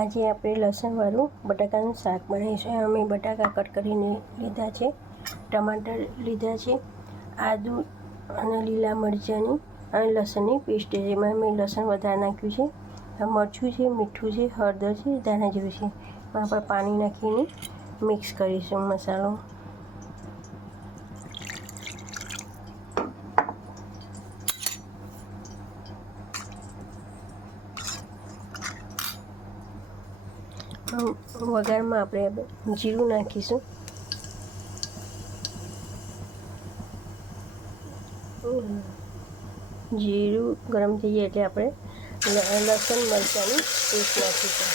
આજે આપણે લસણવાળું બટાકાનું શાક બનાવીશું. અમે બટાકા કટ કરીને લીધા છે, ટમાટર લીધા છે, આદુ અને લીલા મરચાંની અને લસણની પેસ્ટ છે. જેમાં મેં લસણ વધારે નાખ્યું છે. મરચું છે, મીઠું છે, હળદર છે, ધાણા જીરું છે. એમાં આપણે પાણી નાખીને મિક્સ કરીશું મસાલો. વઘારમાં આપણે જીરું નાખીશું. જીરું ગરમ થઈ જાય એટલે આપણે લસણ મરચાંની પેસ્ટ નાખીશું.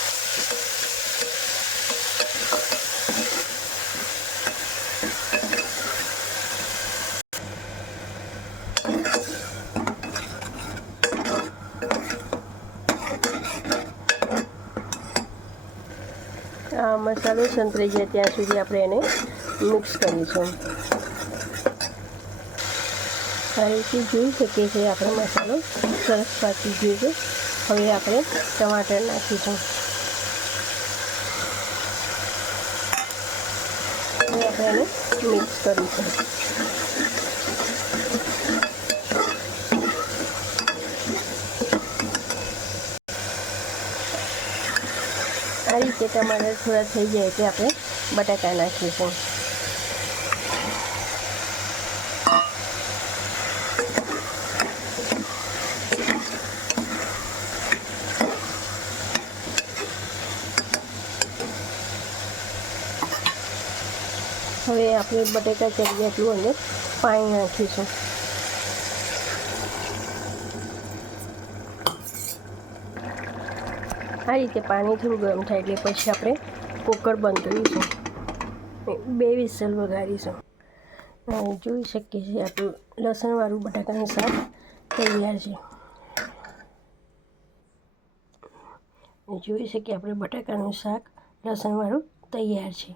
આ મસાલો સંતરાઈ જાય ત્યાં સુધી આપણે એને મિક્સ કરીશું. આ રીતે જોઈ શકીએ છીએ આપણો મસાલો સરસ પાકી ગયો છે. હવે આપણે ટમાટર નાખીશું. હવે આપણે એને મિક્સ કરીશું. આ રીતે ટમાટર થોડા થઈ જાય એટલે આપણે બટાકા નાખીશું. હવે આપણે બટાકા ચડી એટલું અંદર પાણી નાખીશું. આ રીતે પાણી થોડું ગરમ થાય એટલે પછી આપણે કુકર બંધ કરીશું. 2 વિસલ વગાડીશું. જોઈ શકીએ છીએ આપણું લસણવાળું બટાકાનું શાક તૈયાર છે. જોઈ શકીએ આપણે બટાકાનું શાક લસણવાળું તૈયાર છે.